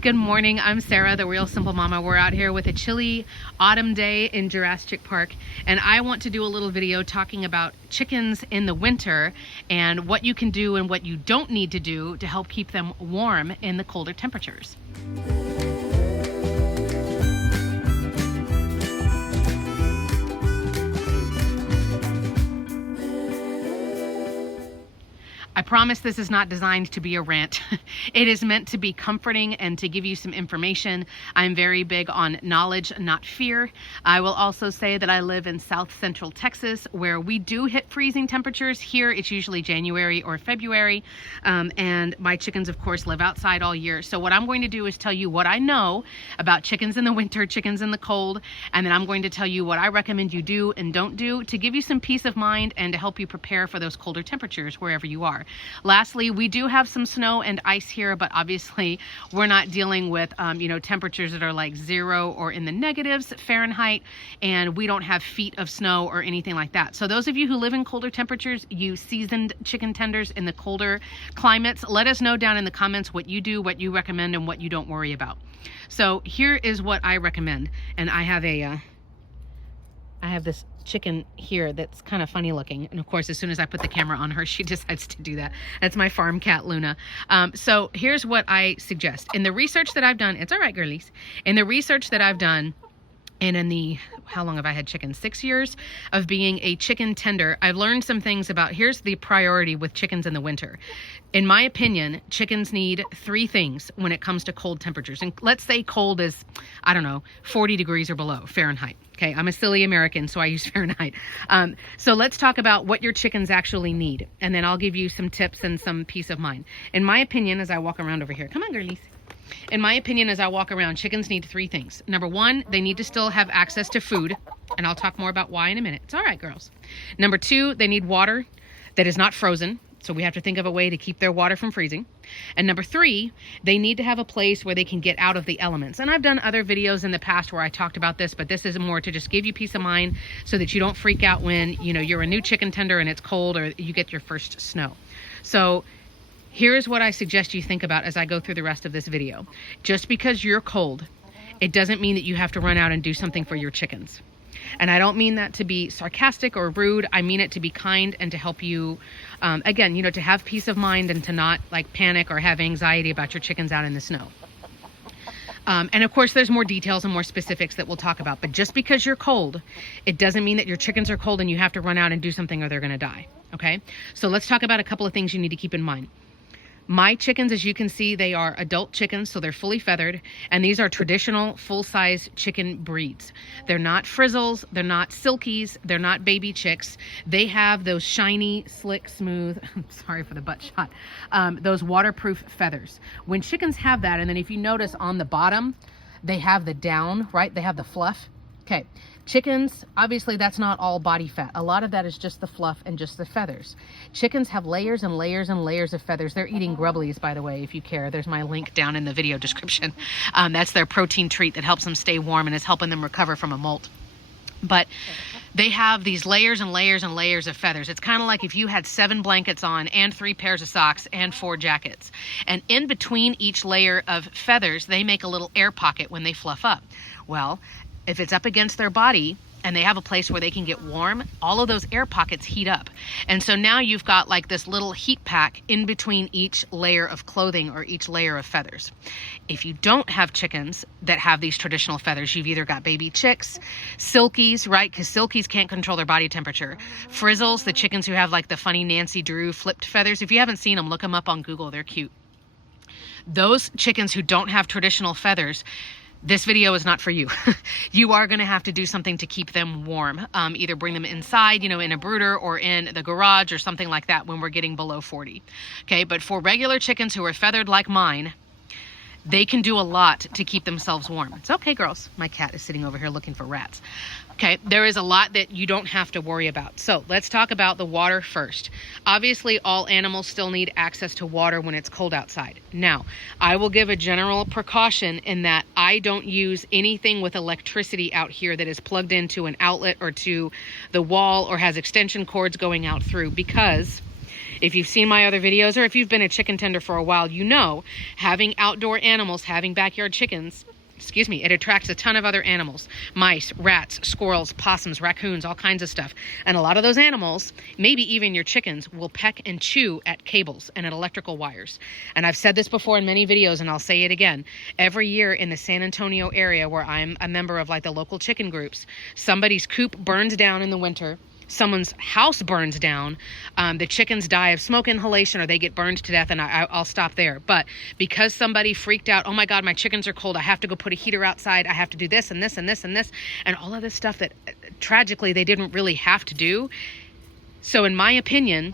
Good morning, I'm Sarah, the Real Simple Mama. We're out here with a chilly autumn day in Jurassic Park, and I want to do a little video talking about chickens in the winter and what you can do and what you don't need to do to help keep them warm in the colder temperatures. I promise this is not designed to be a rant. It is meant to be comforting and to give you some information. I'm very big on knowledge, not fear. I will also say that I live in South Central Texas, where we do hit freezing temperatures. Here it's usually January or February, and my chickens of course live outside all year. So what I'm going to do is tell you what I know about chickens in the winter, chickens in the cold, and then I'm going to tell you what I recommend you do and don't do to give you some peace of mind and to help you prepare for those colder temperatures wherever you are. Lastly, we do have some snow and ice here, but obviously we're not dealing with, temperatures that are like 0 or in the negatives Fahrenheit, and we don't have feet of snow or anything like that. So those of you who live in colder temperatures, you seasoned chicken tenders in the colder climates, let us know down in the comments what you do, what you recommend, and what you don't worry about. So here is what I recommend, and I have this chicken here that's kind of funny looking, and of course as soon as I put the camera on her, she decides to do that. That's my farm cat Luna. So here's what I suggest. In the research that I've done, it's all right girlies, in the research that I've done, and in the, how long have I had chickens? 6 years of being a chicken tender, I've learned some things about, here's the priority with chickens in the winter. In my opinion, chickens need 3 things when it comes to cold temperatures. And let's say cold is, I don't know, 40 degrees or below Fahrenheit. Okay, I'm a silly American, so I use Fahrenheit. So let's talk about what your chickens actually need. And then I'll give you some tips and some peace of mind. In my opinion, as I walk around over here, come on girlies. In my opinion, as I walk around, chickens need 3 things. Number 1, they need to still have access to food, and I'll talk more about why in a minute. It's all right, girls. Number 2, they need water that is not frozen, so we have to think of a way to keep their water from freezing. And number 3, they need to have a place where they can get out of the elements. And I've done other videos in the past where I talked about this, but this is more to just give you peace of mind so that you don't freak out when, you're a new chicken tender and it's cold or you get your first snow. So here's what I suggest you think about as I go through the rest of this video. Just because you're cold, it doesn't mean that you have to run out and do something for your chickens. And I don't mean that to be sarcastic or rude. I mean it to be kind and to help you, again, to have peace of mind and to not like panic or have anxiety about your chickens out in the snow. And of course, there's more details and more specifics that we'll talk about. But just because you're cold, it doesn't mean that your chickens are cold and you have to run out and do something or they're going to die. Okay? So let's talk about a couple of things you need to keep in mind. My chickens, as you can see, they are adult chickens, so they're fully feathered, and these are traditional full-size chicken breeds. They're not frizzles, they're not silkies, they're not baby chicks. They have those shiny, slick, smooth, I'm sorry for the butt shot, those waterproof feathers. When chickens have that, and then if you notice on the bottom, they have the down, right? They have the fluff. Okay, chickens, obviously that's not all body fat. A lot of that is just the fluff and just the feathers. Chickens have layers and layers and layers of feathers. They're eating grubblies, by the way, if you care. There's my link down in the video description. That's their protein treat that helps them stay warm and is helping them recover from a molt. But they have these layers and layers and layers of feathers. It's kind of like if you had 7 blankets on and 3 pairs of socks and 4 jackets. And in between each layer of feathers, they make a little air pocket when they fluff up. Well, if it's up against their body and they have a place where they can get warm, all of those air pockets heat up. And so now you've got like this little heat pack in between each layer of clothing or each layer of feathers. If you don't have chickens that have these traditional feathers, you've either got baby chicks, silkies, right? Because silkies can't control their body temperature. Frizzles, the chickens who have like the funny Nancy Drew flipped feathers. If you haven't seen them, look them up on Google. They're cute. Those chickens who don't have traditional feathers, this video is not for you. You are going to have to do something to keep them warm. Either bring them inside, in a brooder or in the garage or something like that when we're getting below 40. Okay, but for regular chickens who are feathered like mine, they can do a lot to keep themselves warm. It's okay, girls. My cat is sitting over here looking for rats. Okay, there is a lot that you don't have to worry about. So let's talk about the water first. Obviously, all animals still need access to water when it's cold outside. Now, I will give a general precaution in that I don't use anything with electricity out here that is plugged into an outlet or to the wall or has extension cords going out through, because If you've seen my other videos, or if you've been a chicken tender for a while, you know having outdoor animals, having backyard chickens, it attracts a ton of other animals. Mice, rats, squirrels, possums, raccoons, all kinds of stuff. And a lot of those animals, maybe even your chickens, will peck and chew at cables and at electrical wires. And I've said this before in many videos, and I'll say it again. Every year in the San Antonio area, where I'm a member of like the local chicken groups, somebody's coop burns down in the winter. Someone's house burns down, the chickens die of smoke inhalation or they get burned to death, and I'll stop there. But because somebody freaked out, oh my God, my chickens are cold, I have to go put a heater outside, I have to do this and this and this and this, and all of this stuff that tragically they didn't really have to do. So in my opinion,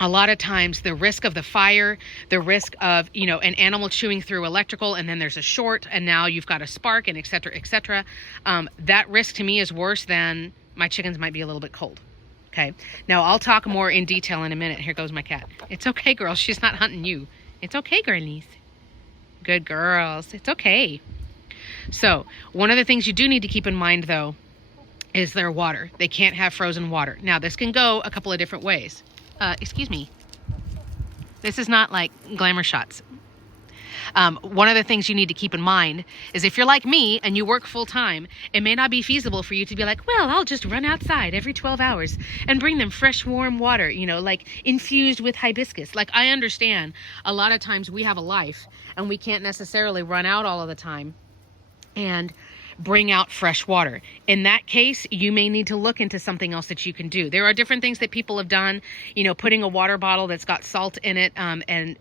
a lot of times the risk of the fire, the risk of, an animal chewing through electrical, and then there's a short and now you've got a spark, and et cetera, that risk to me is worse than my chickens might be a little bit cold. Okay. Now I'll talk more in detail in a minute. Here goes my cat. It's okay, girls. She's not hunting you. It's okay, girlies. Good girls. It's okay. So one of the things you do need to keep in mind though, is their water. They can't have frozen water. Now this can go a couple of different ways. Excuse me. This is not like glamour shots. One of the things you need to keep in mind is if you're like me and you work full time, it may not be feasible for you to be like, well, I'll just run outside every 12 hours and bring them fresh, warm water, like infused with hibiscus. Like, I understand a lot of times we have a life and we can't necessarily run out all of the time and bring out fresh water. In that case, you may need to look into something else that you can do. There are different things that people have done, putting a water bottle that's got salt in it, and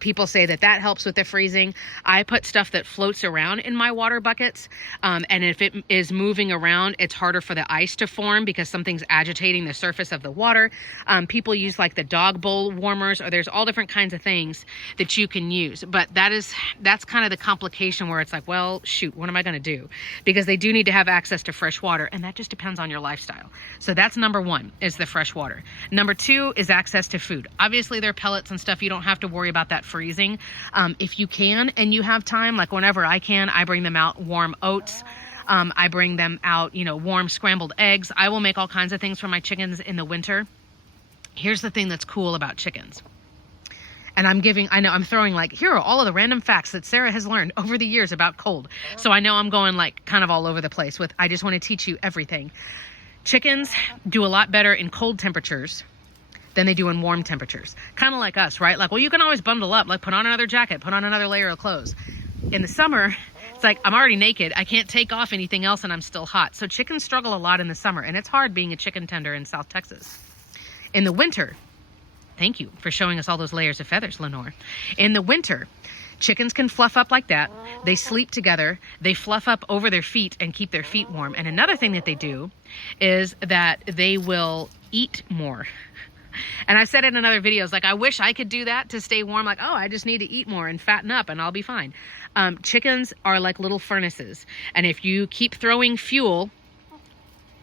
people say that helps with the freezing. I put stuff that floats around in my water buckets. And if it is moving around, it's harder for the ice to form because something's agitating the surface of the water. People use like the dog bowl warmers, or there's all different kinds of things that you can use. But that's kind of the complication where it's like, well, shoot, what am I going to do? Because they do need to have access to fresh water, and that just depends on your lifestyle. So that's number one, is the fresh water. Number two is access to food. Obviously, there are pellets and stuff. You don't have to worry about that freezing. If you can and you have time, like whenever I can, I bring them out warm oats. I bring them out, warm scrambled eggs. I will make all kinds of things for my chickens in the winter. Here's the thing that's cool about chickens. And I'm throwing like, here are all of the random facts that Sarah has learned over the years about cold. So I know I'm going like kind of all over the place with, I just want to teach you everything. Chickens do a lot better in cold temperatures than they do in warm temperatures. Kind of like us, right? Like, well, you can always bundle up, like put on another jacket, put on another layer of clothes. In the summer, it's like, I'm already naked. I can't take off anything else and I'm still hot. So chickens struggle a lot in the summer, and it's hard being a chicken tender in South Texas. In the winter, thank you for showing us all those layers of feathers, Lenore. In the winter, chickens can fluff up like that. They sleep together. They fluff up over their feet and keep their feet warm. And another thing that they do is that they will eat more. And I said it in other videos, like, I wish I could do that to stay warm. Like, oh, I just need to eat more and fatten up and I'll be fine. Chickens are like little furnaces. And if you keep throwing fuel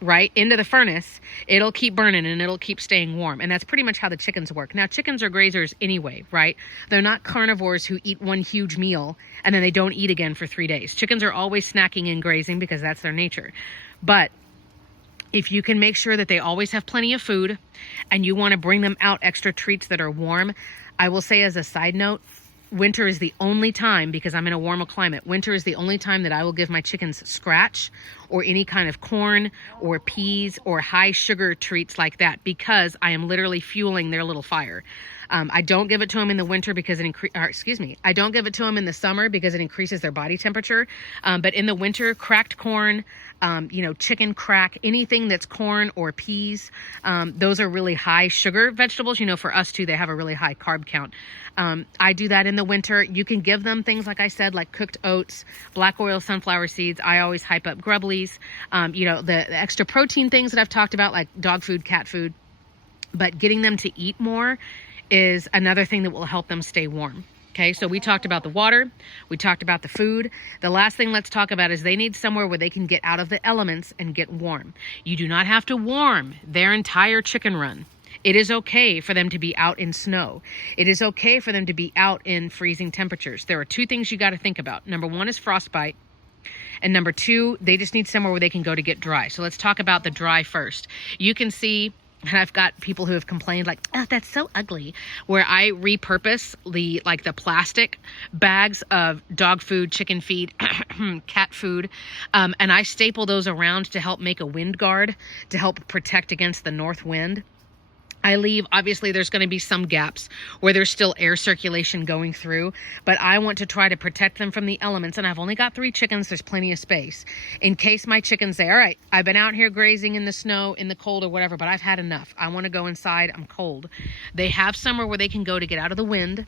right into the furnace, it'll keep burning and it'll keep staying warm. And that's pretty much how the chickens work. Now, chickens are grazers anyway, right? They're not carnivores who eat one huge meal and then they don't eat again for 3 days. Chickens are always snacking and grazing because that's their nature. But if you can make sure that they always have plenty of food and you want to bring them out extra treats that are warm, I will say as a side note, winter is the only time, because I'm in a warmer climate, winter is the only time that I will give my chickens scratch or any kind of corn or peas or high sugar treats like that, because I am literally fueling their little fire. I don't give it to them in the winter because I don't give it to them in the summer because it increases their body temperature. But in the winter, cracked corn, chicken crack, anything that's corn or peas, those are really high sugar vegetables. For us too, they have a really high carb count. I do that in the winter. You can give them things, like I said, like cooked oats, black oil sunflower seeds. I always hype up grubblies, the extra protein things that I've talked about, like dog food, cat food. But getting them to eat more is another thing that will help them stay warm. Okay, so we talked about the water, we talked about the food. The last thing let's talk about is they need somewhere where they can get out of the elements and get warm. You do not have to warm their entire chicken run. It is okay for them to be out in snow. It is okay for them to be out in freezing temperatures. There are two things you got to think about. Number one is frostbite. And number two, they just need somewhere where they can go to get dry. So let's talk about the dry first. You can see and I've got people who have complained like, oh, that's so ugly, where I repurpose the plastic bags of dog food, chicken feed, cat food, and I staple those around to help make a wind guard to help protect against the north wind. I leave, obviously there's going to be some gaps where there's still air circulation going through, but I want to try to protect them from the elements. And I've only got 3 chickens. There's plenty of space in case my chickens say, all right, I've been out here grazing in the snow, in the cold or whatever, but I've had enough. I want to go inside. I'm cold. They have somewhere where they can go to get out of the wind,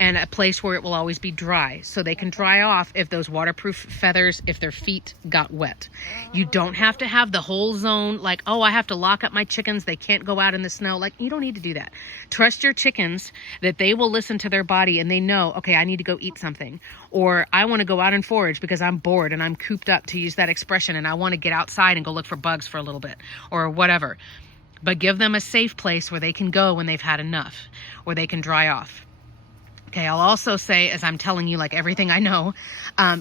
and a place where it will always be dry, so they can dry off if those waterproof feathers, if their feet got wet. You don't have to have the whole zone like, oh, I have to lock up my chickens, they can't go out in the snow. Like, you don't need to do that. Trust your chickens that they will listen to their body and they know, okay, I need to go eat something, or I want to go out and forage because I'm bored and I'm cooped up, to use that expression, and I want to get outside and go look for bugs for a little bit or whatever. But give them a safe place where they can go when they've had enough, where they can dry off. Okay, I'll also say, as I'm telling you, like everything I know,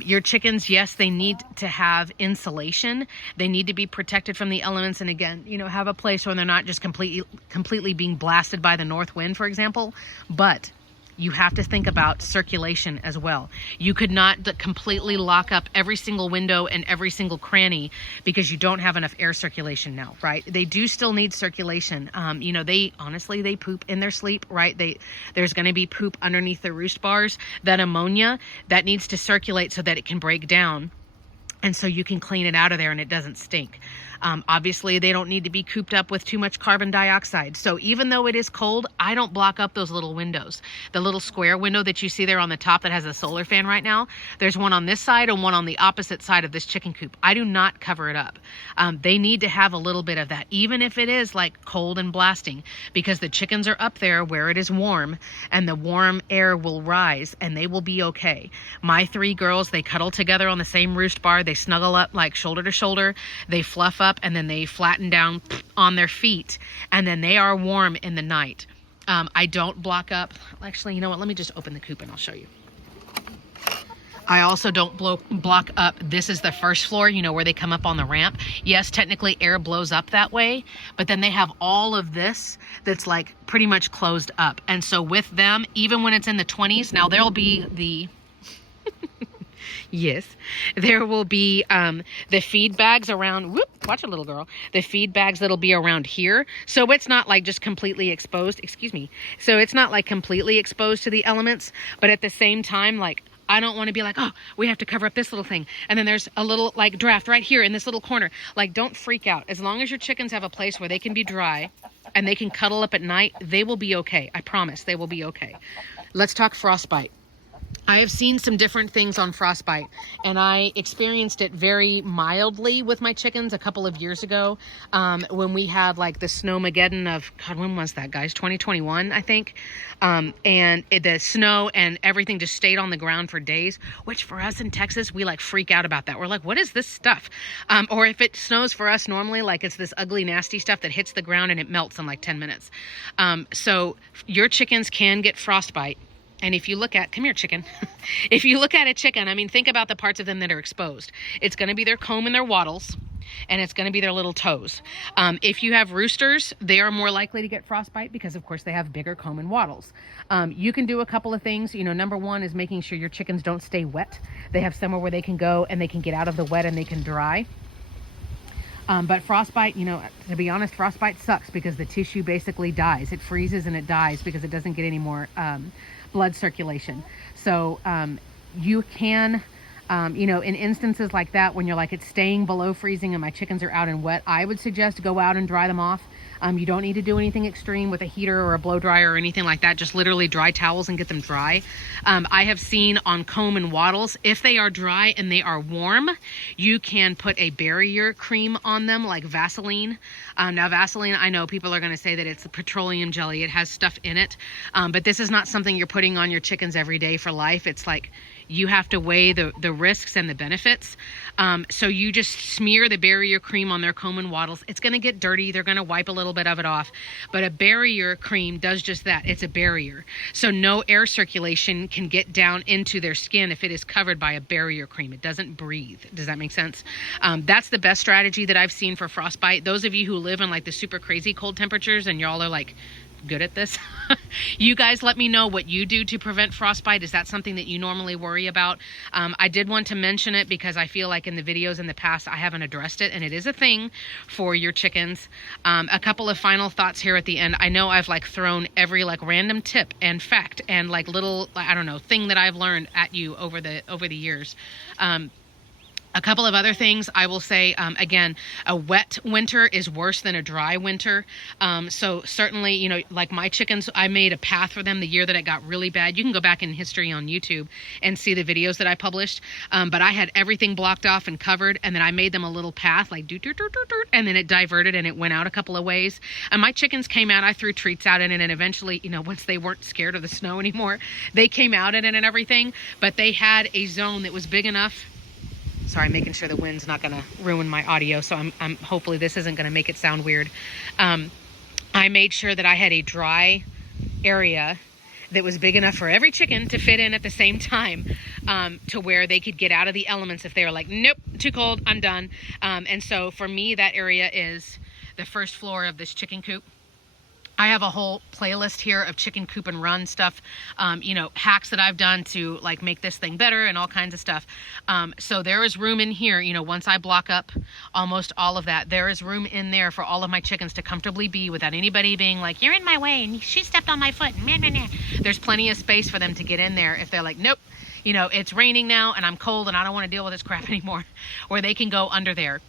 your chickens, yes, they need to have insulation. They need to be protected from the elements. And again, you know, have a place where they're not just completely being blasted by the north wind, for example. But you have to think about circulation as well. You could not completely lock up every single window and every single cranny because you don't have enough air circulation now, right? They do still need circulation. You know, they poop in their sleep, right? There's going to be poop underneath the roost bars. That ammonia, that needs to circulate so that it can break down, and so you can clean it out of there and it doesn't stink. Obviously, they don't need to be cooped up with too much carbon dioxide. So even though it is cold, I don't block up those little windows. The little square window that you see there on the top that has a solar fan right now, there's one on this side and one on the opposite side of this chicken coop. I do not cover it up. They need to have a little bit of that, even if it is like cold and blasting, because the chickens are up there where it is warm and the warm air will rise and they will be okay. My 3 girls, they cuddle together on the same roost bar. They snuggle up like shoulder to shoulder. They fluff up and then they flatten down on their feet, and then they are warm in the night. I don't block up. Actually, you know what? Let me just open the coop and I'll show you. I also don't block up. This is the first floor, you know, where they come up on the ramp. Yes, technically air blows up that way, but then they have all of this that's like pretty much closed up. And so with them, even when it's in the 20s, now there'll be the yes, there will be the feed bags around, watch a little girl, the feed bags that'll be around here. So it's not like just completely exposed, excuse me. So it's not like completely exposed to the elements, but at the same time, like, I don't want to be like, oh, we have to cover up this little thing. And then there's a little like draft right here in this little corner. Like, don't freak out. As long as your chickens have a place where they can be dry and they can cuddle up at night, they will be okay. I promise they will be okay. Let's talk frostbite. I have seen some different things on frostbite, and I experienced it very mildly with my chickens a couple of years ago when we had like the snowmageddon of, God, when was that, guys? 2021, I think. The snow and everything just stayed on the ground for days, which for us in Texas, we like freak out about that. We're like, what is this stuff? Or if it snows for us normally, like it's this ugly, nasty stuff that hits the ground and it melts in like 10 minutes. So your chickens can get frostbite. And if you look at, come here, chicken. If you look at a chicken, I mean, think about the parts of them that are exposed. It's going to be their comb and their wattles, and it's going to be their little toes. If you have roosters, they are more likely to get frostbite because, of course, they have bigger comb and wattles. You can do a couple of things. You know, number one is making sure your chickens don't stay wet. They have somewhere where they can go and they can get out of the wet and they can dry. But frostbite, you know, to be honest, frostbite sucks because the tissue basically dies. It freezes and it dies because it doesn't get any more blood circulation. So you can, you know, in instances like that, when you're like, it's staying below freezing and my chickens are out and wet, I would suggest go out and dry them off. You don't need to do anything extreme with a heater or a blow dryer or anything like that. Just literally dry towels and get them dry. I have seen on comb and wattles, if they are dry and they are warm, you can put a barrier cream on them like Vaseline. Now Vaseline, I know people are going to say that it's a petroleum jelly. It has stuff in it. But this is not something you're putting on your chickens every day for life. It's like, you have to weigh the risks and the benefits. So you just smear the barrier cream on their comb and wattles. It's going to get dirty. They're going to wipe a little little bit of it off. But a barrier cream does just that. It's a barrier. So no air circulation can get down into their skin if it is covered by a barrier cream. It doesn't breathe. Does that make sense? That's the best strategy that I've seen for frostbite. Those of you who live in like the super crazy cold temperatures and y'all are like good at this, you guys let me know what you do to prevent frostbite. Is that something that you normally worry about? I did want to mention it because I feel like in the videos in the past I haven't addressed it, and it is a thing for your chickens. A couple of final thoughts here at the end. I know I've like thrown every like random tip and fact and like little, I don't know, thing that I've learned at you over the years. A couple of other things I will say, again, a wet winter is worse than a dry winter. So certainly, you know, like my chickens, I made a path for them the year that it got really bad. You can go back in history on YouTube and see the videos that I published. But I had everything blocked off and covered, and then I made them a little path, like doot, doot, doot, doot, doot, and then it diverted and it went out a couple of ways. And my chickens came out, I threw treats out in it, and eventually, you know, once they weren't scared of the snow anymore, they came out in it and everything. But they had a zone that was big enough. Sorry, making sure the wind's not going to ruin my audio, so I'm hopefully this isn't going to make it sound weird. I made sure that I had a dry area that was big enough for every chicken to fit in at the same time, to where they could get out of the elements if they were like, nope, too cold, I'm done. And so for me, that area is the first floor of this chicken coop. I have a whole playlist here of chicken coop and run stuff, you know, hacks that I've done to like make this thing better and all kinds of stuff. So there is room in here, you know, once I block up almost all of that, there is room in there for all of my chickens to comfortably be without anybody being like, you're in my way and she stepped on my foot. There's plenty of space for them to get in there if they're like, nope, you know, it's raining now and I'm cold and I don't want to deal with this crap anymore, or they can go under there.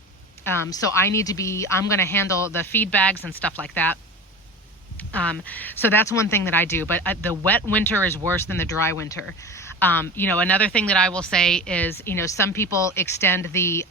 So I'm going to handle the feed bags and stuff like that. So that's one thing that I do, but the wet winter is worse than the dry winter. You know, another thing that I will say is, you know, some people extend the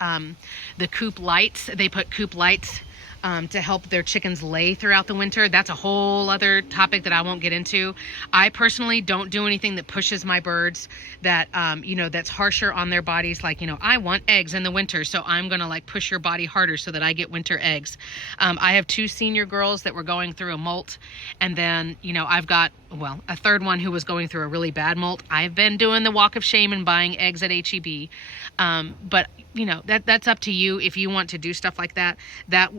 Coupe Lights. They put Coupe Lights to help their chickens lay throughout the winter. That's a whole other topic that I won't get into. I personally don't do anything that pushes my birds, that, you know, that's harsher on their bodies. Like, you know, I want eggs in the winter, so I'm going to like push your body harder so that I get winter eggs. I have 2 senior girls that were going through a molt, and then, you know, I've got, well, a third one who was going through a really bad molt. I've been doing the walk of shame and buying eggs at H-E-B. But you know, that's up to you if you want to do stuff like that. That,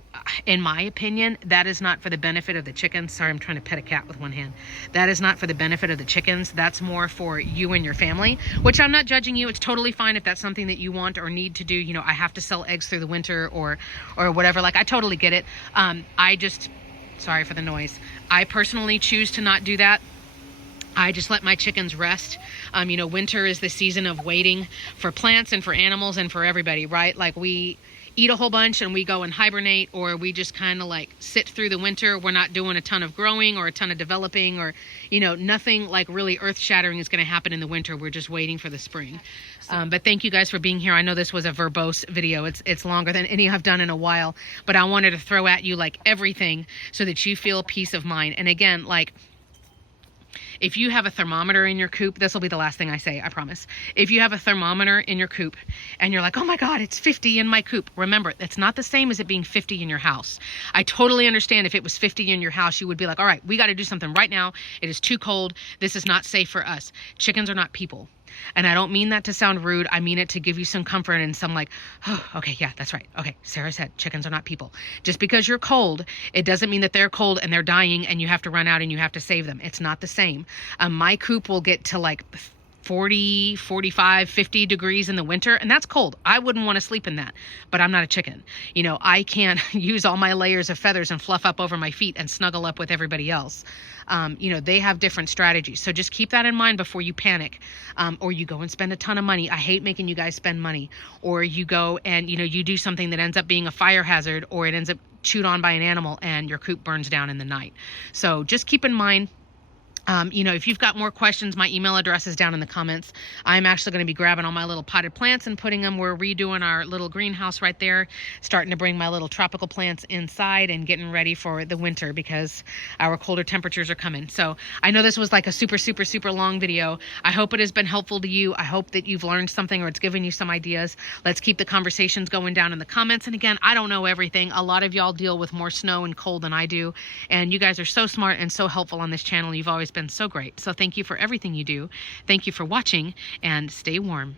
in my opinion, that is not for the benefit of the chickens. Sorry, I'm trying to pet a cat with one hand. That is not for the benefit of the chickens. That's more for you and your family, which I'm not judging you. It's totally fine if that's something that you want or need to do. You know, I have to sell eggs through the winter or whatever. Like, I totally get it. Sorry for the noise. I personally choose to not do that. I just let my chickens rest. You know, winter is the season of waiting for plants and for animals and for everybody, right? Like, we eat a whole bunch and we go and hibernate, or we just kind of like sit through the winter. We're not doing a ton of growing or a ton of developing, or, you know, nothing like really earth shattering is going to happen in the winter. We're just waiting for the spring. But thank you guys for being here. I know this was a verbose video. It's longer than any I've done in a while, but I wanted to throw at you like everything so that you feel peace of mind. And again, like, if you have a thermometer in your coop, this will be the last thing I say, I promise. If you have a thermometer in your coop and you're like, oh my God, it's 50 in my coop. Remember, it's not the same as it being 50 in your house. I totally understand if it was 50 in your house, you would be like, all right, we got to do something right now. It is too cold. This is not safe for us. Chickens are not people. And I don't mean that to sound rude. I mean it to give you some comfort and some like, oh, okay, yeah, that's right. Okay, Sarah said chickens are not people. Just because you're cold, it doesn't mean that they're cold and they're dying and you have to run out and you have to save them. It's not the same. My coop will get to like 40, 45, 50 degrees in the winter, and that's cold. I wouldn't want to sleep in that, but I'm not a chicken. You know, I can't use all my layers of feathers and fluff up over my feet and snuggle up with everybody else. You know, they have different strategies. So just keep that in mind before you panic, or you go and spend a ton of money. I hate making you guys spend money, or you go and, you know, you do something that ends up being a fire hazard, or it ends up chewed on by an animal and your coop burns down in the night. So just keep in mind, You know, if you've got more questions, my email address is down in the comments. I'm actually going to be grabbing all my little potted plants and putting them. We're redoing our little greenhouse right there, starting to bring my little tropical plants inside and getting ready for the winter because our colder temperatures are coming. So I know this was like a super, super, super long video. I hope it has been helpful to you. I hope that you've learned something or it's given you some ideas. Let's keep the conversations going down in the comments. And again, I don't know everything. A lot of y'all deal with more snow and cold than I do. And you guys are so smart and so helpful on this channel. You've always been so great. So thank you for everything you do. Thank you for watching, and stay warm.